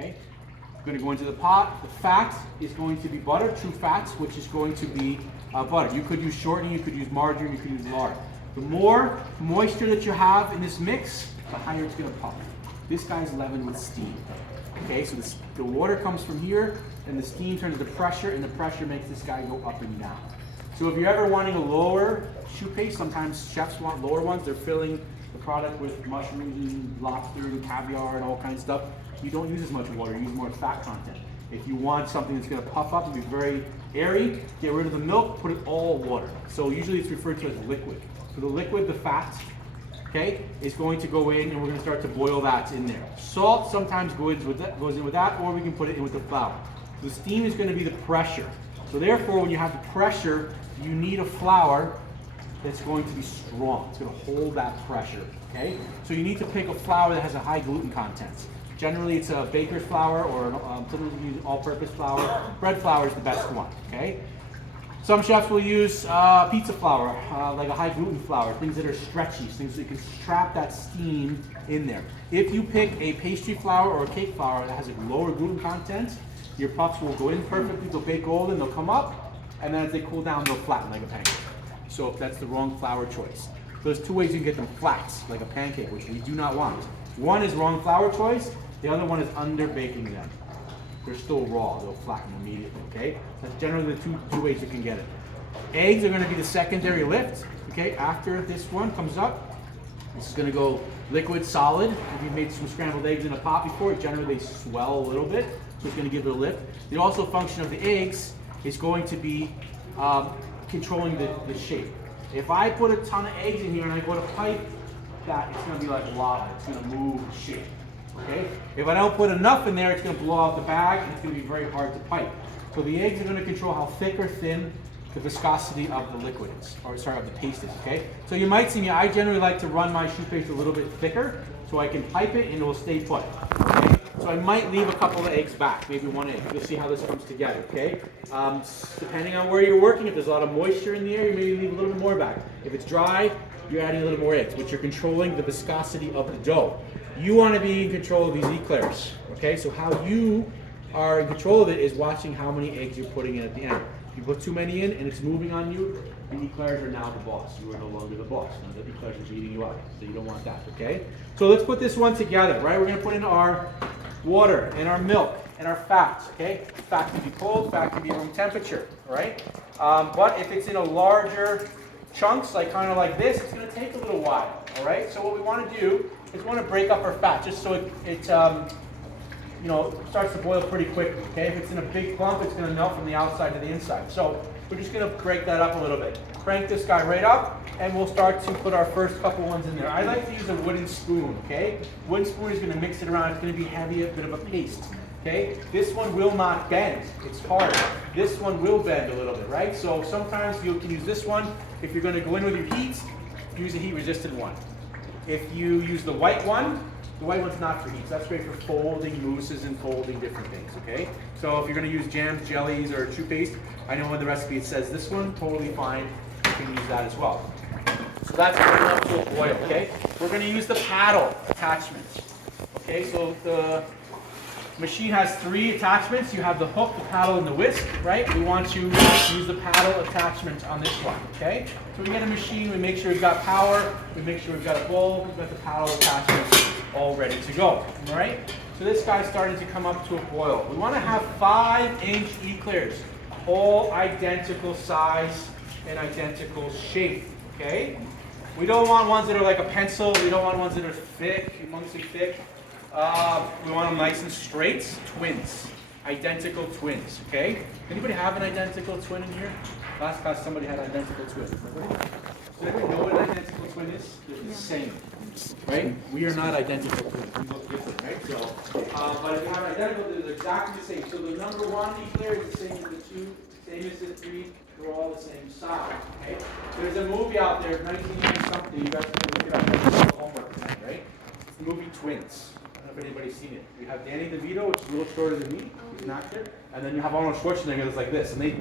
okay? It's going to go into the pot. The fat is going to be butter, true fats, which is going to be butter. You could use shortening, you could use margarine, you could use lard. The more moisture that you have in this mix, the higher it's going to pop. This guy's leavened with steam. Okay, so the water comes from here, and the steam turns to pressure, and the pressure makes this guy go up and down. So if you're ever wanting a lower choux paste, sometimes chefs want lower ones. They're filling the product with mushrooms and lobster and caviar and all kinds of stuff. You don't use as much water, you use more fat content. If you want something that's going to puff up and be very airy, get rid of the milk, put it all water. So usually it's referred to as liquid. So the liquid, the fat, okay, is going to go in, and we're going to start to boil that in there. Salt sometimes goes in with that, or we can put it in with the flour. The steam is going to be the pressure. So therefore, when you have the pressure, you need a flour that's going to be strong. It's going to hold that pressure, okay? So you need to pick a flour that has a high gluten content. Generally, it's a baker's flour, or sometimes you use all-purpose flour. Bread flour is the best one, okay? Some chefs will use pizza flour, like a high gluten flour, things that are stretchy, things that can trap that steam in there. If you pick a pastry flour or a cake flour that has a lower gluten content, your puffs will go in perfectly, they'll bake golden, they'll come up, and then as they cool down, they'll flatten like a pancake. So if that's the wrong flour choice. So there's two ways you can get them flat, like a pancake, which we do not want. One is wrong flour choice, the other one is under baking them. They're still raw, they'll flatten immediately, okay? That's generally the two ways you can get it. Eggs are going to be the secondary lift, okay? After this one comes up, this is going to go liquid, solid. If you've made some scrambled eggs in a pot before, generally they swell a little bit, so it's going to give it a lift. The also function of the eggs is going to be controlling the shape. If I put a ton of eggs in here and I go to pipe that, it's going to be like lava. It's going to move the shape. Okay? If I don't put enough in there, it's going to blow out the bag, and it's going to be very hard to pipe. So the eggs are going to control how thick or thin the viscosity of the liquid is, or sorry, of the paste is, okay? So you might see me, I generally like to run my choux paste a little bit thicker, so I can pipe it and it will stay put, okay? So I might leave a couple of eggs back, maybe one egg. You'll see how this comes together, okay? Depending on where you're working, if there's a lot of moisture in the air, you maybe leave a little bit more back. If it's dry, you're adding a little more eggs, but you're controlling the viscosity of the dough. You want to be in control of these eclairs, okay? So how you are in control of it is watching how many eggs you're putting in at the end. If you put too many in and it's moving on you, the eclairs are now the boss. You are no longer the boss. Now the eclairs are beating you up, so you don't want that, okay? So let's put this one together, right? We're going to put in our water and our milk and our fat, okay? Fat can be cold, fat can be room temperature, all right? But if it's in a larger chunks, like kind of like this, it's going to take a little while, all right? So what we want to do is we want to break up our fat just so it you know, starts to boil pretty quickly, okay? If it's in a big clump, it's going to melt from the outside to the inside. So we're just going to break that up a little bit. Crank this guy right up, and we'll start to put our first couple ones in there. I like to use a wooden spoon, okay? Wooden spoon is going to mix it around. It's going to be heavy, a bit of a paste, okay? This one will not bend. It's hard. This one will bend a little bit, right? So sometimes you can use this one. If you're going to go in with your heat, use a heat-resistant one. If you use the white one, the white one's not for heat, so that's great for folding mousses and folding different things, okay? So if you're going to use jams, jellies, or choux paste, I know in the recipe it says this one, totally fine. You can use that as well. So that's good enough to boil, okay? We're going to use the paddle attachment, okay? So the machine has 3 attachments. You have the hook, the paddle, and the whisk, right? We want to use the paddle attachment on this one, okay? So we get a machine, we make sure we've got power, we make sure we've got a bowl, we've got the paddle attachment all ready to go, all right? So this guy's starting to come up to a boil. We want to have 5-inch eclairs, all identical size and identical shape, okay? We don't want ones that are like a pencil, we don't want ones that are thick, humongous thick. We want them nice and straight, twins, identical twins, okay? Anybody have an identical twin in here? Last class somebody had an identical twin. Does anybody know what an identical twin is? They're the same, right? We are not identical twins, we look different, right? So, but if you have identical, they're exactly the same. So the number 1 eclair is the same as the 2, same as the 3, they're all the same size, okay? There's a movie out there, 1990-something, you guys can look it up, that's homework tonight, right? It's the movie Twins. I don't know if anybody's seen it. You have Danny DeVito, which is a little shorter than me, he's an actor, and then you have Arnold Schwarzenegger that's like this, and they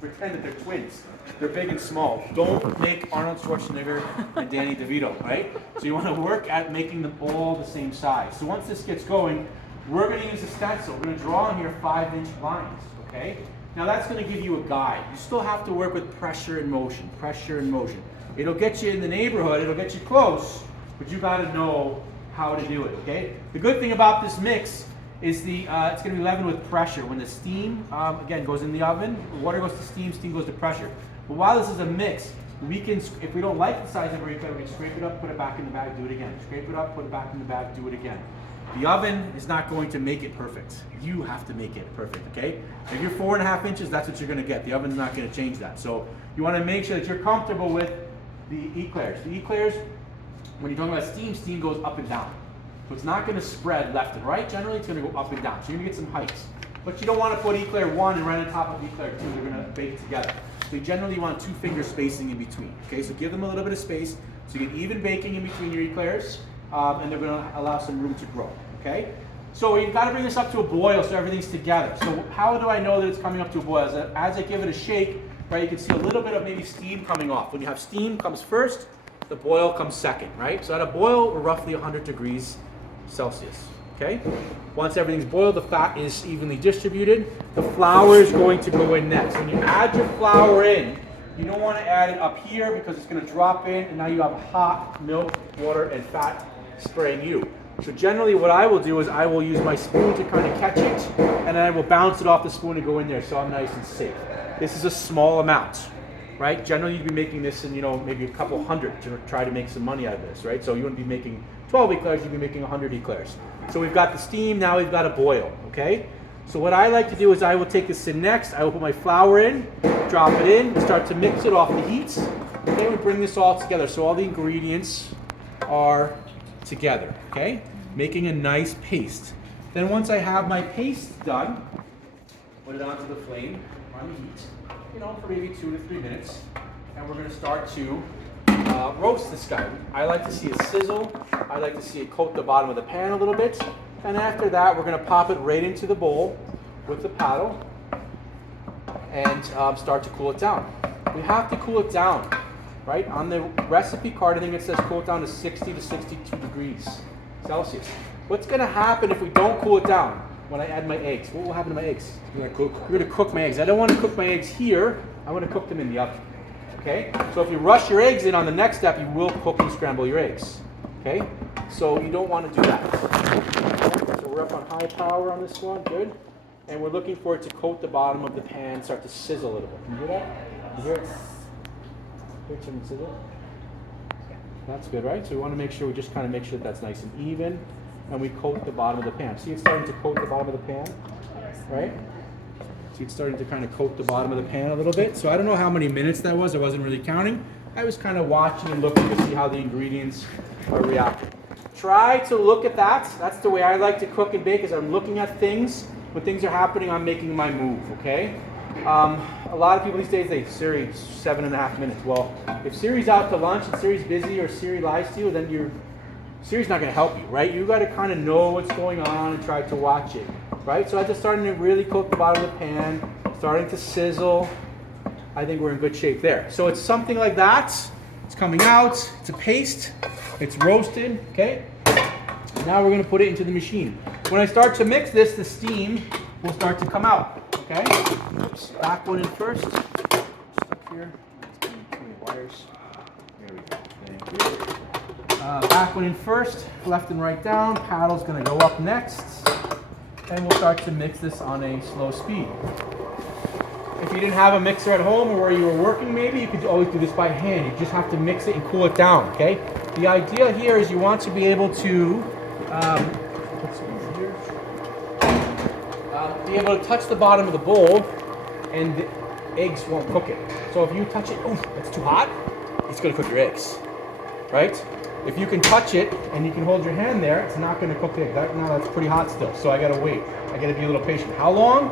pretend that they're twins. They're big and small. Don't make Arnold Schwarzenegger and Danny DeVito, right? So you want to work at making them all the same size. So once this gets going, we're going to use a stencil. We're going to draw on here 5-inch lines, okay? Now that's going to give you a guide. You still have to work with pressure and motion, pressure and motion. It'll get you in the neighborhood, it'll get you close, but you got to know how to do it, okay? The good thing about this mix is it's going to be leavened with pressure. When the steam, again, goes in the oven, water goes to steam, steam goes to pressure. But while this is a mix, we can, if we don't like the size of our eclair, we can scrape it up, put it back in the bag, do it again. Scrape it up, put it back in the bag, do it again. The oven is not going to make it perfect. You have to make it perfect, okay? If you're 4.5 inches, that's what you're going to get. The oven's not going to change that. So you want to make sure that you're comfortable with the eclairs. The eclairs, when you're talking about steam, steam goes up and down. So it's not going to spread left and right. Generally, it's going to go up and down. So you're going to get some heights. But you don't want to put eclair 1 and right on top of eclair 2. They're going to bake together. So you generally want 2-finger spacing in between. Okay, so give them a little bit of space so you get even baking in between your eclairs, and they're going to allow some room to grow. Okay, so you've got to bring this up to a boil so everything's together. So how do I know that it's coming up to a boil? As I give it a shake, right, you can see a little bit of maybe steam coming off. When you have steam comes first, the boil comes second, right? So at a boil, we're roughly 100 degrees Celsius. Okay, once everything's boiled, the fat is evenly distributed. The flour is going to go in next. When you add your flour in, you don't want to add it up here because it's going to drop in, and now you have hot milk, water, and fat spraying you. So generally what I will do is I will use my spoon to kind of catch it, and then I will bounce it off the spoon and go in there so I'm nice and safe. This is a small amount, right? Generally you'd be making this in, maybe a couple hundred to try to make some money out of this, right? So you wouldn't be making 12 eclairs, you'd be making 100 eclairs. So we've got the steam, now we've got a boil, okay? So what I like to do is I will take this in next, I will put my flour in, drop it in, start to mix it off the heat, and then we bring this all together so all the ingredients are together, okay? Making a nice paste. Then once I have my paste done, put it onto the flame on the heat, for maybe 2 to 3 minutes, and we're going to start to roast this guy. I like to see it sizzle. I like to see it coat the bottom of the pan a little bit, and after that, we're going to pop it right into the bowl with the paddle and start to cool it down. We have to cool it down. Right? On the recipe card, I think it says cool it down to 60 to 62 degrees Celsius. What's going to happen if we don't cool it down when I add my eggs? What will happen to my eggs? We're going to cook my eggs. I don't want to cook my eggs here. I want to cook them in the oven. Okay? So if you rush your eggs in on the next step, you will cook and scramble your eggs. Okay? So you don't want to do that. So we're up on high power on this one. Good. And we're looking for it to coat the bottom of the pan, start to sizzle a little bit. Can you hear that? You hear it? That's good, right? So we want to make sure we just kind of make sure that's nice and even, and we coat the bottom of the pan. See, it's starting to coat the bottom of the pan, right? See, it's starting to kind of coat the bottom of the pan a little bit. So I don't know how many minutes that was. I wasn't really counting. I was kind of watching and looking to see how the ingredients are reacting. Try to look at that. That's the way I like to cook and bake, is I'm looking at things. When things are happening, I'm making my move, okay? A lot of people these days, Siri, 7.5 minutes. Well, if Siri's out to lunch and Siri's busy or Siri lies to you, then Siri's not going to help you, right? You got to kind of know what's going on and try to watch it, right? So I'm just starting to really cook the bottom of the pan, starting to sizzle. I think we're in good shape there. So it's something like that. It's coming out. It's a paste. It's roasted, okay? Now we're going to put it into the machine. When I start to mix this, the steam will start to come out. Okay, oops, back one in first. Stuck here. Wires. There we go. Thank you. Back one in first, left and right down. Paddle's going to go up next. And we'll start to mix this on a slow speed. If you didn't have a mixer at home or where you were working, maybe you could always do this by hand. You just have to mix it and cool it down. Okay. The idea here is you want to be able to. Be able to touch the bottom of the bowl, and the eggs won't cook it. So if you touch it, oh, that's too hot, it's going to cook your eggs, right? If you can touch it and you can hold your hand there, it's not going to cook the egg. Now that's pretty hot still, so I got to wait. I got to be a little patient. How long?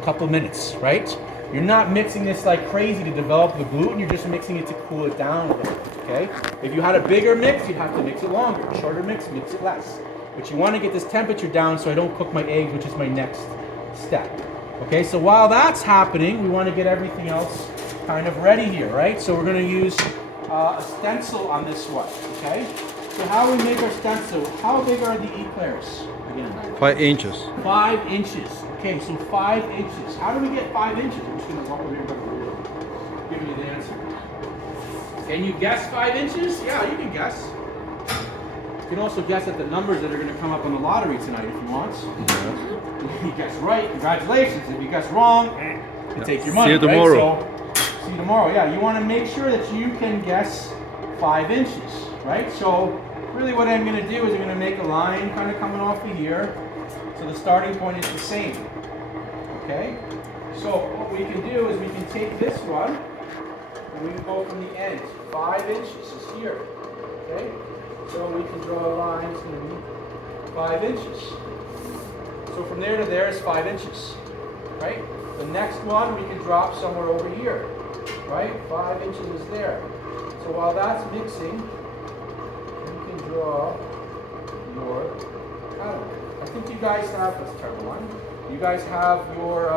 A couple minutes, right? You're not mixing this like crazy to develop the gluten. You're just mixing it to cool it down a bit, okay? If you had a bigger mix, you'd have to mix it longer. Shorter mix it less. But you want to get this temperature down so I don't cook my eggs, which is my next step. Okay, so while that's happening, we want to get everything else kind of ready here, right? So we're going to use a stencil on this one, okay? So how we make our stencil? How big are the eclairs? Again. 5 inches. 5 inches. Okay, so 5 inches. How do we get 5 inches? I'm just going to walk over here and give you the answer. Can you guess 5 inches? Yeah, you can guess. You can also guess at the numbers that are going to come up on the lottery tonight if you want. If you guess right, congratulations. If you guess wrong, you take your money. See you tomorrow. Right? So, see you tomorrow. Yeah, you want to make sure that you can guess 5 inches, right? So really what I'm going to do is I'm going to make a line kind of coming off of here. So the starting point is the same. Okay? So what we can do is we can take this one and we can go from the end. 5 inches is here. Okay? So we can draw a line, it's going to be 5 inches. So from there to there is 5 inches. Right? The next one we can drop somewhere over here. Right? 5 inches is there. So while that's mixing, you can draw your pattern. I think you guys have, let's try one. You guys have your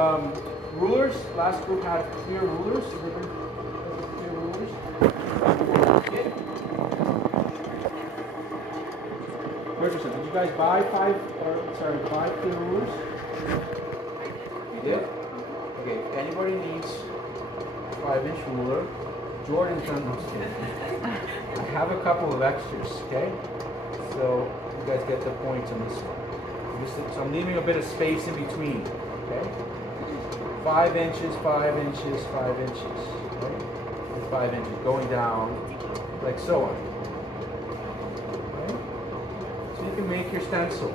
rulers. Last group had clear rulers. Clear rulers. Okay. Did you guys buy 5 clear rulers? You did? Okay, if anybody needs 5-inch ruler, Jordan's done those. I have a couple of extras, okay? So you guys get the points on this one. So I'm leaving a bit of space in between, okay? 5 inches, 5 inches, 5 inches, okay? And 5 inches going down like so on. Okay? So you can make your stencil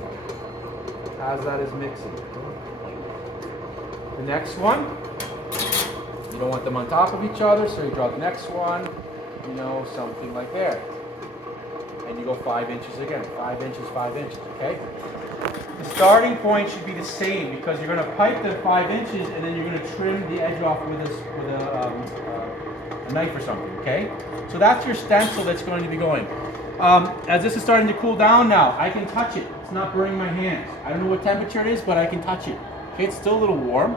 as that is mixing. The next one, you don't want them on top of each other, so you draw the next one, you know, something like there. And you go 5 inches again, 5 inches, 5 inches, okay? The starting point should be the same because you're going to pipe the 5 inches and then you're going to trim the edge off with a knife or something, okay? So that's your stencil that's going to be going. As this is starting to cool down now, I can touch it. It's not burning my hands. I don't know what temperature it is, but I can touch it. Okay, it's still a little warm.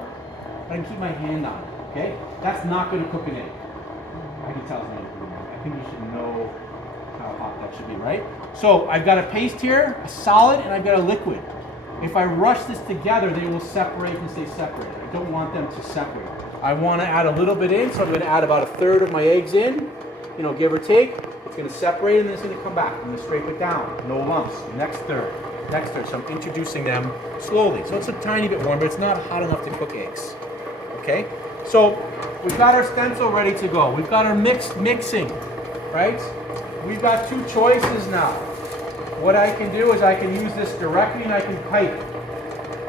I can keep my hand on it, okay? That's not going to cook an egg. I can tell it's not going to cook an egg. I think you should know how hot that should be, right? So I've got a paste here, a solid, and I've got a liquid. If I rush this together, they will separate and stay separated. I don't want them to separate. I want to add a little bit in, so I'm going to add about 1/3 of my eggs in, you know, give or take. It's going to separate and then it's going to come back. I'm going to scrape it down, no lumps. Next third, next third. So I'm introducing them slowly. So it's a tiny bit warm, but it's not hot enough to cook eggs. Okay? So we've got our stencil ready to go. We've got our mixing, right? We've got 2 choices now. What I can do is I can use this directly and I can pipe.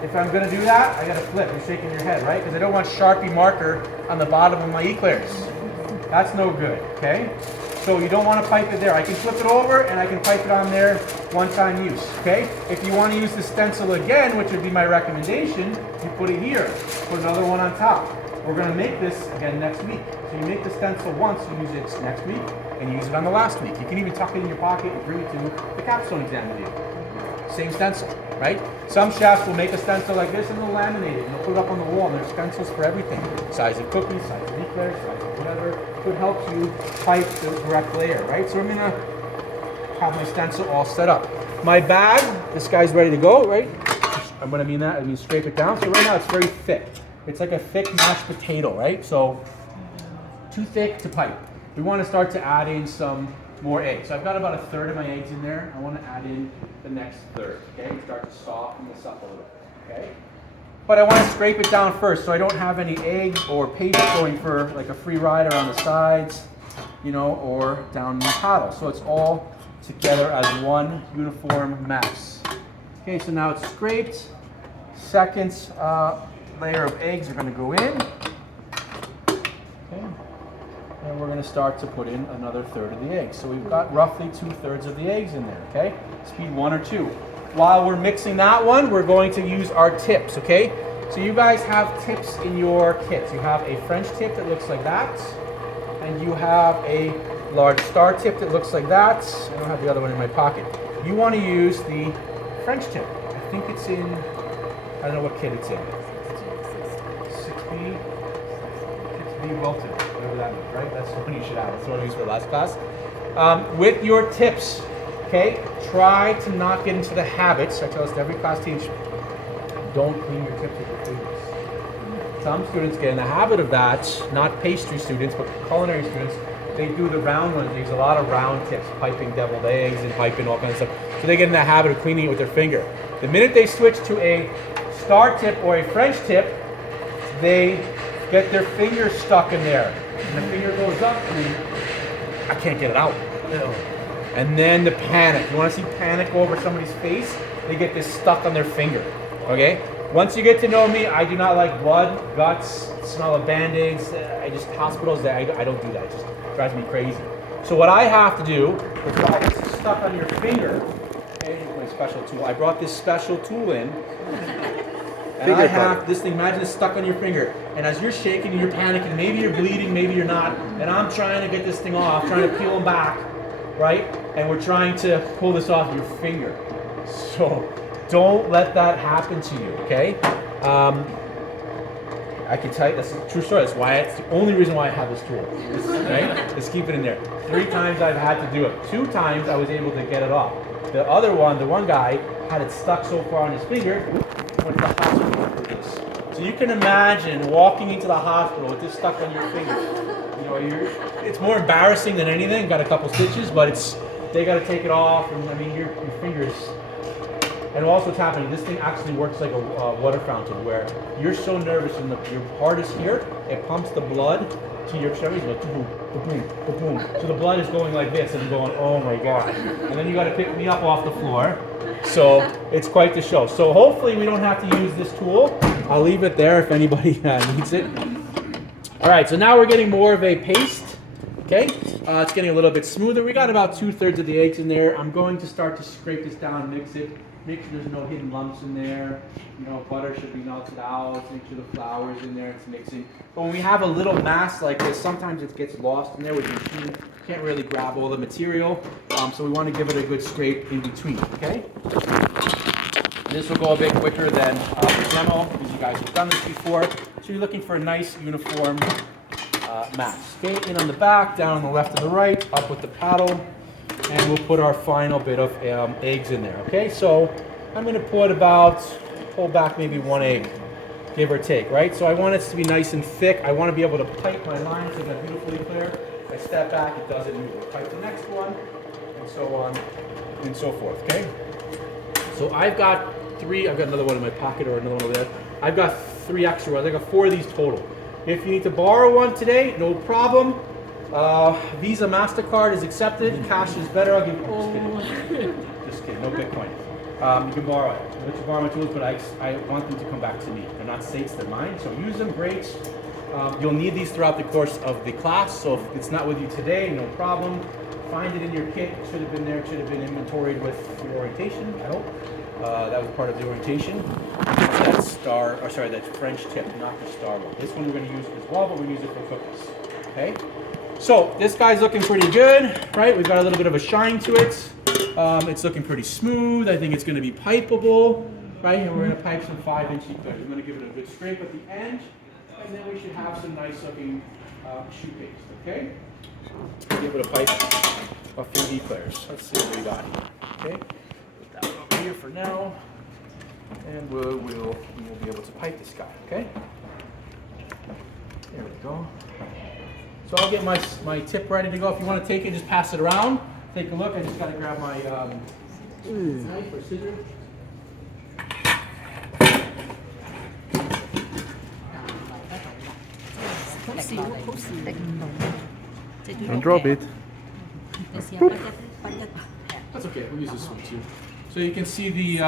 If I'm going to do that, I got to flip. You're shaking your head, right? Because I don't want Sharpie marker on the bottom of my eclairs. That's no good, okay? So you don't want to pipe it there. I can flip it over and I can pipe it on there one-time use, okay? If you want to use the stencil again, which would be my recommendation, you put it here. Put another one on top. We're going to make this again next week. So you make the stencil once, you use it next week, and you use it on the last week. You can even tuck it in your pocket and bring it to the capstone exam with you. Same stencil, right? Some chefs will make a stencil like this and they'll laminate it and they'll put it up on the wall and there's stencils for everything. Size of cookies, size of eclair, size of whatever. It helps you pipe the correct layer, right? So I'm gonna have my stencil all set up. My bag, this guy's ready to go, right? I'm gonna mean that, I mean scrape it down. So right now it's very thick. It's like a thick mashed potato, right? So too thick to pipe. We want to start to add in some more eggs. So I've got about 1/3 of my eggs in there. I want to add in the next 1/3, okay? And start to soften this up a little bit, okay? But I want to scrape it down first so I don't have any eggs or paste going for like a free rider on the sides, you know, or down the paddle. So it's all together as one uniform mass. Okay, so now it's scraped. Second layer of eggs are going to go in. Okay. And we're going to start to put in another 1/3 of the eggs. So we've got roughly 2/3 of the eggs in there, okay? Speed 1 or 2. While we're mixing that one, we're going to use our tips, okay? So you guys have tips in your kits. You have a French tip that looks like that, and you have a large star tip that looks like that. I don't have the other one in my pocket. You want to use the French tip. I think it's in, I don't know what kit it's in. 6B Wilton, whatever that means, right? That's the one you should have. That's the one I used for last class. With your tips, Okay? Try to not get into the habits. I tell this to every class teacher. Don't clean your tips with your fingers. Some students get in the habit of that, not pastry students, but culinary students. They do the round ones. There's a lot of round tips, piping deviled eggs and piping all kinds of stuff. So they get in the habit of cleaning it with their finger. The minute they switch to a star tip or a French tip, they get their finger stuck in there. And the finger goes up and I can't get it out. And then the panic. You want to see panic go over somebody's face? They get this stuck on their finger. Okay? Once you get to know me, I do not like blood, guts, smell of Band-Aids. Hospitals, I don't do that. It just drives me crazy. So what I have to do is while this is stuck on your finger, okay, here's my special tool. I brought this special tool in. And I have this thing, imagine it's stuck on your finger. And as you're shaking and you're panicking, maybe you're bleeding, maybe you're not. And I'm trying to get this thing off, trying to peel them back, right? And we're trying to pull this off your finger. So don't let that happen to you, okay? I can tell you, that's a true story. That's why it's the only reason why I have this tool, right? Let's keep it in there. 3 times I've had to do it. 2 times I was able to get it off. The one guy had it stuck so far on his finger, went to the hospital for this. So you can imagine walking into the hospital with this stuck on your finger. You know, it's more embarrassing than anything. Got a couple stitches, but they got to take it off, and I mean your fingers. And also what's happening, this thing actually works like a water fountain where you're so nervous and your heart is here, it pumps the blood to your extremities, like boom, boom, boom. So the blood is going like this and you're going, oh my God. And then you got to pick me up off the floor. So it's quite the show. So hopefully we don't have to use this tool. I'll leave it there if anybody needs it. All right, so now we're getting more of a paste. Okay, it's getting a little bit smoother. We got about 2/3 of the eggs in there. I'm going to start to scrape this down, mix it. Make sure there's no hidden lumps in there. You know, butter should be melted out. Make sure the flour's in there. It's mixing. But when we have a little mass like this, sometimes it gets lost in there with the machine. Can't really grab all the material. So we want to give it a good scrape in between. Okay. This will go a bit quicker than the demo because you guys have done this before. So you're looking for a nice uniform mass. Okay, in on the back, down on the left and the right, up with the paddle. And we'll put our final bit of eggs in there, okay? So I'm going to pull back maybe 1 egg, give or take, right? So I want it to be nice and thick. I want to be able to pipe my line so that's beautifully clear. If I step back, it doesn't move. I'll pipe the next one, and so on and so forth, okay? So I've got another one in my pocket or another one over there. I've got 3 extra ones. I've got 4 of these total. If you need to borrow one today, no problem. Visa, MasterCard is accepted. Cash is better. I'll give you. Just kidding. No Bitcoin. You can borrow it. I'll let you borrow my tools, but I want them to come back to me. They're not Sates, they're mine. So use them. Great. You'll need these throughout the course of the class. So if it's not with you today, no problem. Find it in your kit. It should have been there. It should have been inventoried with your orientation. I hope that was part of the orientation. That French tip, not the star one. This one we're going to use as well, but we're going to use it for cookies. Okay. So this guy's looking pretty good, right? We've got a little bit of a shine to it. It's looking pretty smooth. I think it's going to be pipeable, right? And we're going to pipe some 5-inch eclairs. I'm going to give it a good scrape at the end, and then we should have some nice looking choux paste, okay? Give it a pipe of a few eclairs. Let's see what we got here, okay? Put that one over here for now, and we'll be able to pipe this guy, okay? There we go. So I'll get my tip ready to go. If you want to take it, just pass it around. Take a look. I just got to grab my knife or scissors. Don't drop it. That's okay. We'll use this one too. So you can see the...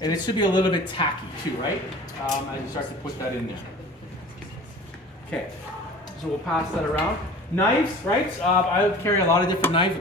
and it should be a little bit tacky too, right? As you start to put that in there. Okay, so we'll pass that around. Knives, right? I carry a lot of different knives.